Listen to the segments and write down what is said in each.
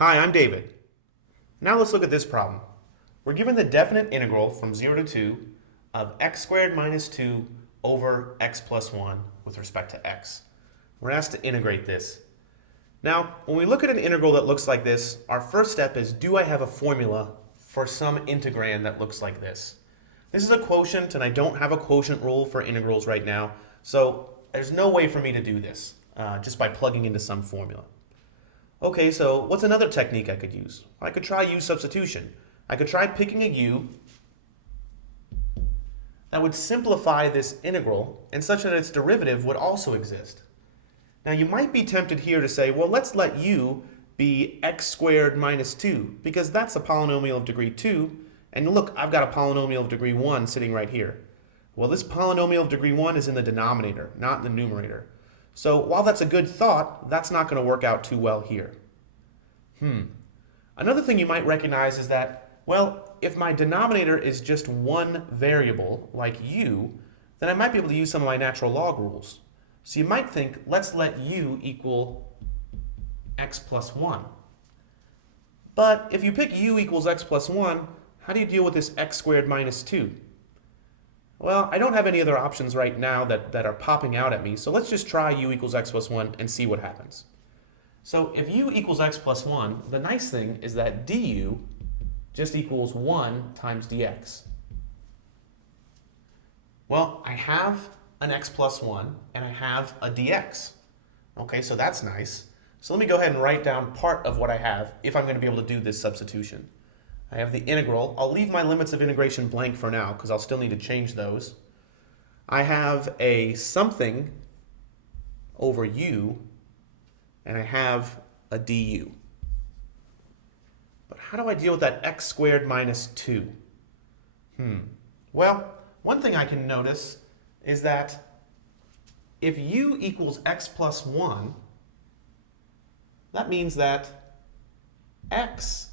Hi, I'm David. Now let's look at this problem. We're given the definite integral from 0 to 2 of x squared minus 2 over x plus 1 with respect to x. We're asked to integrate this. Now, when we look at an integral that looks like this, our first step is, do I have a formula for some integrand that looks like this? This is a quotient, and I don't have a quotient rule for integrals right now, so there's no way for me to do this just by plugging into some formula. Okay, so what's another technique I could use? I could try u substitution. I could try picking a u that would simplify this integral and such that its derivative would also exist. Now you might be tempted here to say, well, let's let u be x squared minus 2 because that's a polynomial of degree 2, and look, I've got a polynomial of degree 1 sitting right here. Well, this polynomial of degree 1 is in the denominator, not in the numerator. So while that's a good thought, that's not going to work out too well here. Another thing you might recognize is that, well, if my denominator is just one variable, like u, then I might be able to use some of my natural log rules. So you might think, let's let u equal x plus 1. But if you pick u equals x plus 1, how do you deal with this x squared minus 2? Well, I don't have any other options right now that are popping out at me, so let's just try u equals x plus 1 and see what happens. So if u equals x plus 1, the nice thing is that du just equals 1 times dx. Well, I have an x plus 1 and I have a dx. Okay, so that's nice. So let me go ahead and write down part of what I have if I'm going to be able to do this substitution. I have the integral. I'll leave my limits of integration blank for now because I'll still need to change those. I have a something over u, and I have a du. But how do I deal with that x squared minus 2? Well, one thing I can notice is that if u equals x plus 1, that means that x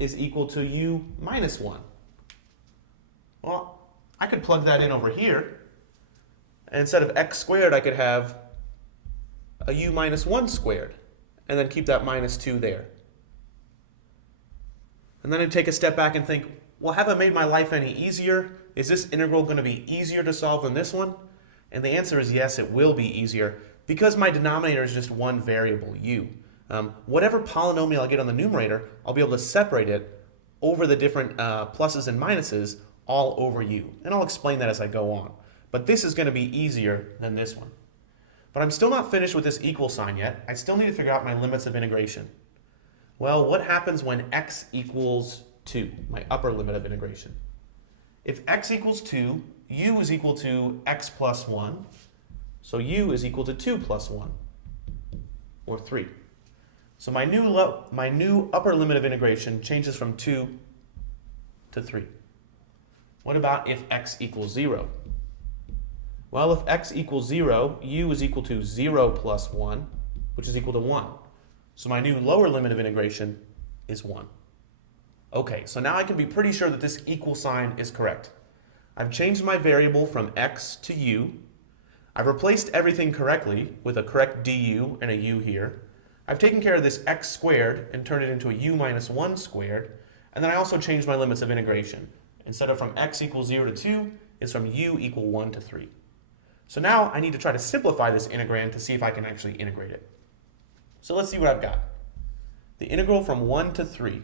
is equal to u minus 1. Well, I could plug that in over here, and instead of x squared, I could have a u minus 1 squared, and then keep that minus 2 there. And then I'd take a step back and think, well, have I made my life any easier? Is this integral going to be easier to solve than this one? And the answer is yes, it will be easier, because my denominator is just one variable, u. Whatever polynomial I get on the numerator, I'll be able to separate it over the different pluses and minuses all over u. And I'll explain that as I go on. But this is going to be easier than this one. But I'm still not finished with this equal sign yet. I still need to figure out my limits of integration. Well, what happens when x equals 2, my upper limit of integration? If x equals 2, u is equal to x plus 1. So u is equal to 2 plus 1, or 3. So my new upper limit of integration changes from 2 to 3. What about if x equals 0? Well, if x equals 0, u is equal to 0 plus 1, which is equal to 1. So my new lower limit of integration is 1. Okay, so now I can be pretty sure that this equal sign is correct. I've changed my variable from x to u. I've replaced everything correctly with a correct du and a u here. I've taken care of this x squared and turned it into a u minus 1 squared. And then I also changed my limits of integration. Instead of from x equals 0 to 2, it's from u equal 1 to 3. So now I need to try to simplify this integrand to see if I can actually integrate it. So let's see what I've got. The integral from 1 to 3.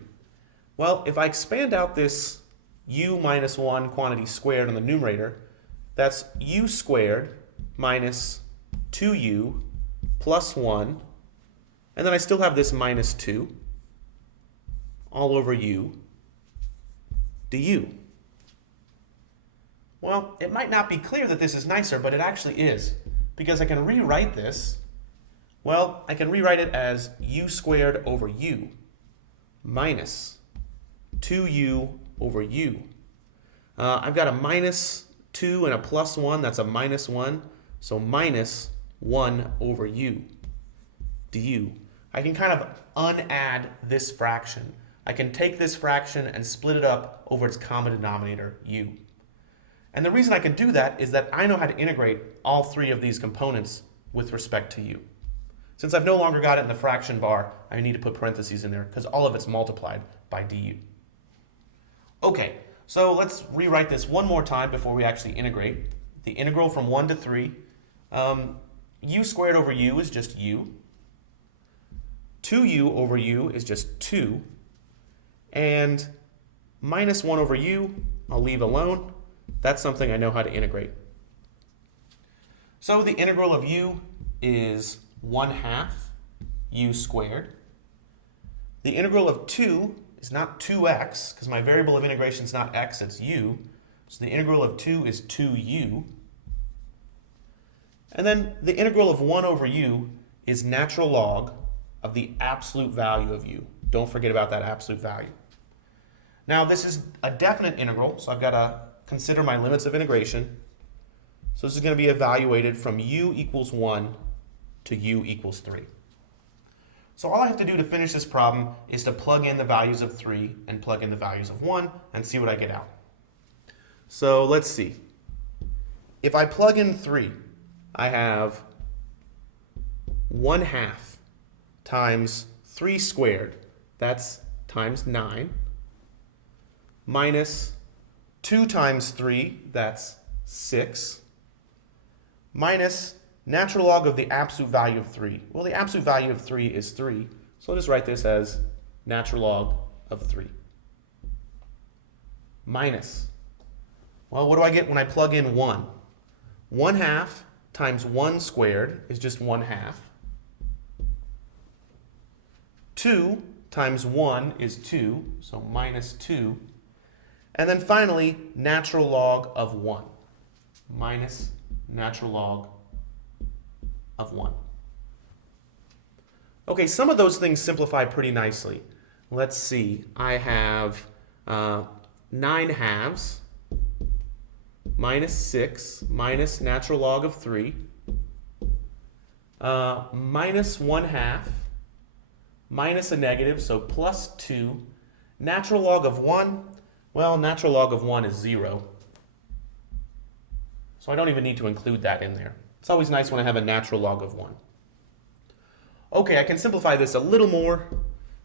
Well, if I expand out this u minus 1 quantity squared on the numerator, that's u squared minus 2u plus 1. And then I still have this minus 2 all over u du. Well, it might not be clear that this is nicer, but it actually is, because I can rewrite this. Well, I can rewrite it as u squared over u minus 2u over u. I've got a minus 2 and a plus 1. That's a minus 1. So minus 1 over u du. I can kind of unadd this fraction. I can take this fraction and split it up over its common denominator, u. And the reason I can do that is that I know how to integrate all three of these components with respect to u. Since I've no longer got it in the fraction bar, I need to put parentheses in there because all of it's multiplied by du. Okay, so let's rewrite this one more time before we actually integrate. The integral from 1 to 3, u squared over u is just u. 2u over u is just 2. And minus 1 over u, I'll leave alone. That's something I know how to integrate. So the integral of u is 1/2 u squared. The integral of 2 is not 2x, because my variable of integration is not x, it's u. So the integral of 2 is 2u. And then the integral of 1 over u is natural log of the absolute value of u. Don't forget about that absolute value. Now this is a definite integral, so I've got to consider my limits of integration. So this is going to be evaluated from u equals 1 to u equals 3. So all I have to do to finish this problem is to plug in the values of 3 and plug in the values of 1 and see what I get out. So let's see. If I plug in 3, I have 1/2 times 3 squared, that's times 9, minus 2 times 3, that's 6, minus natural log of the absolute value of 3. Well, the absolute value of 3 is 3, so I'll just write this as natural log of 3. Minus, well, what do I get when I plug in 1? 1/2 times 1 squared is just 1/2. 2 times 1 is 2, so minus 2. And then finally, natural log of 1, minus natural log of 1. Okay, some of those things simplify pretty nicely. Let's see. I have 9/2 minus 6 minus natural log of 3 minus 1/2 minus a negative, so plus 2. Natural log of 1, well, natural log of 1 is 0. So I don't even need to include that in there. It's always nice when I have a natural log of 1. Okay, I can simplify this a little more.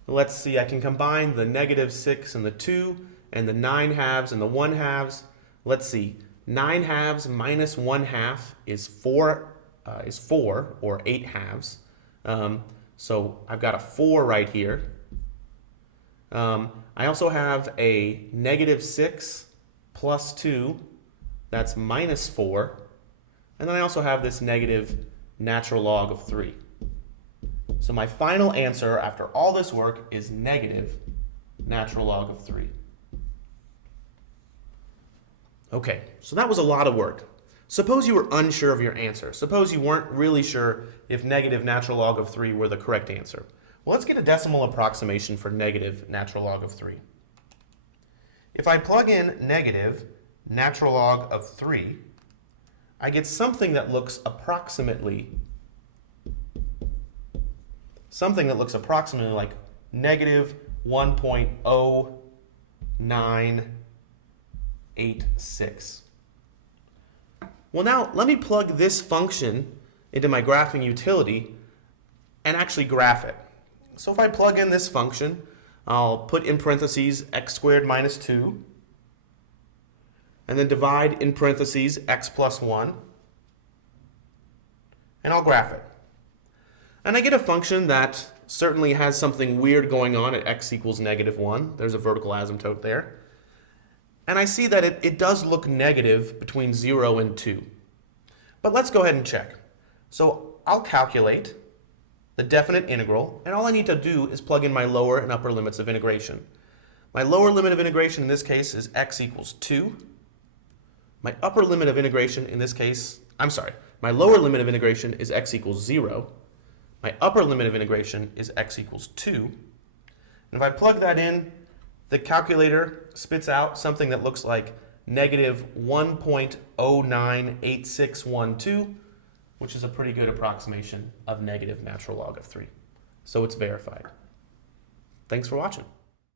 Let's see, I can combine the -6 and the 2 and the 9/2 and the 1/2. Let's see, 9/2 minus 1/2 is 4 or 8/2. So I've got a 4 right here. I also have a -6 plus 2, that's minus 4. And then I also have this negative natural log of 3. So my final answer after all this work is negative natural log of 3. Okay, so that was a lot of work. Suppose you were unsure of your answer. Suppose you weren't really sure if negative natural log of 3 were the correct answer. Well, let's get a decimal approximation for negative natural log of 3. If I plug in negative natural log of 3, I get something that looks approximately like negative 1.0986. Well, now let me plug this function into my graphing utility and actually graph it. So if I plug in this function, I'll put in parentheses x squared minus 2, and then divide in parentheses x plus 1, and I'll graph it. And I get a function that certainly has something weird going on at x equals -1. There's a vertical asymptote there. And I see that it does look negative between 0 and 2. But let's go ahead and check. So I'll calculate the definite integral, and all I need to do is plug in my lower and upper limits of integration. My lower limit of integration in this case is x equals 2. My upper limit of integration in this case, my lower limit of integration is x equals 0. My upper limit of integration is x equals 2. And if I plug that in, the calculator spits out something that looks like negative 1.098612, which is a pretty good approximation of negative natural log of 3. So it's verified. Thanks for watching.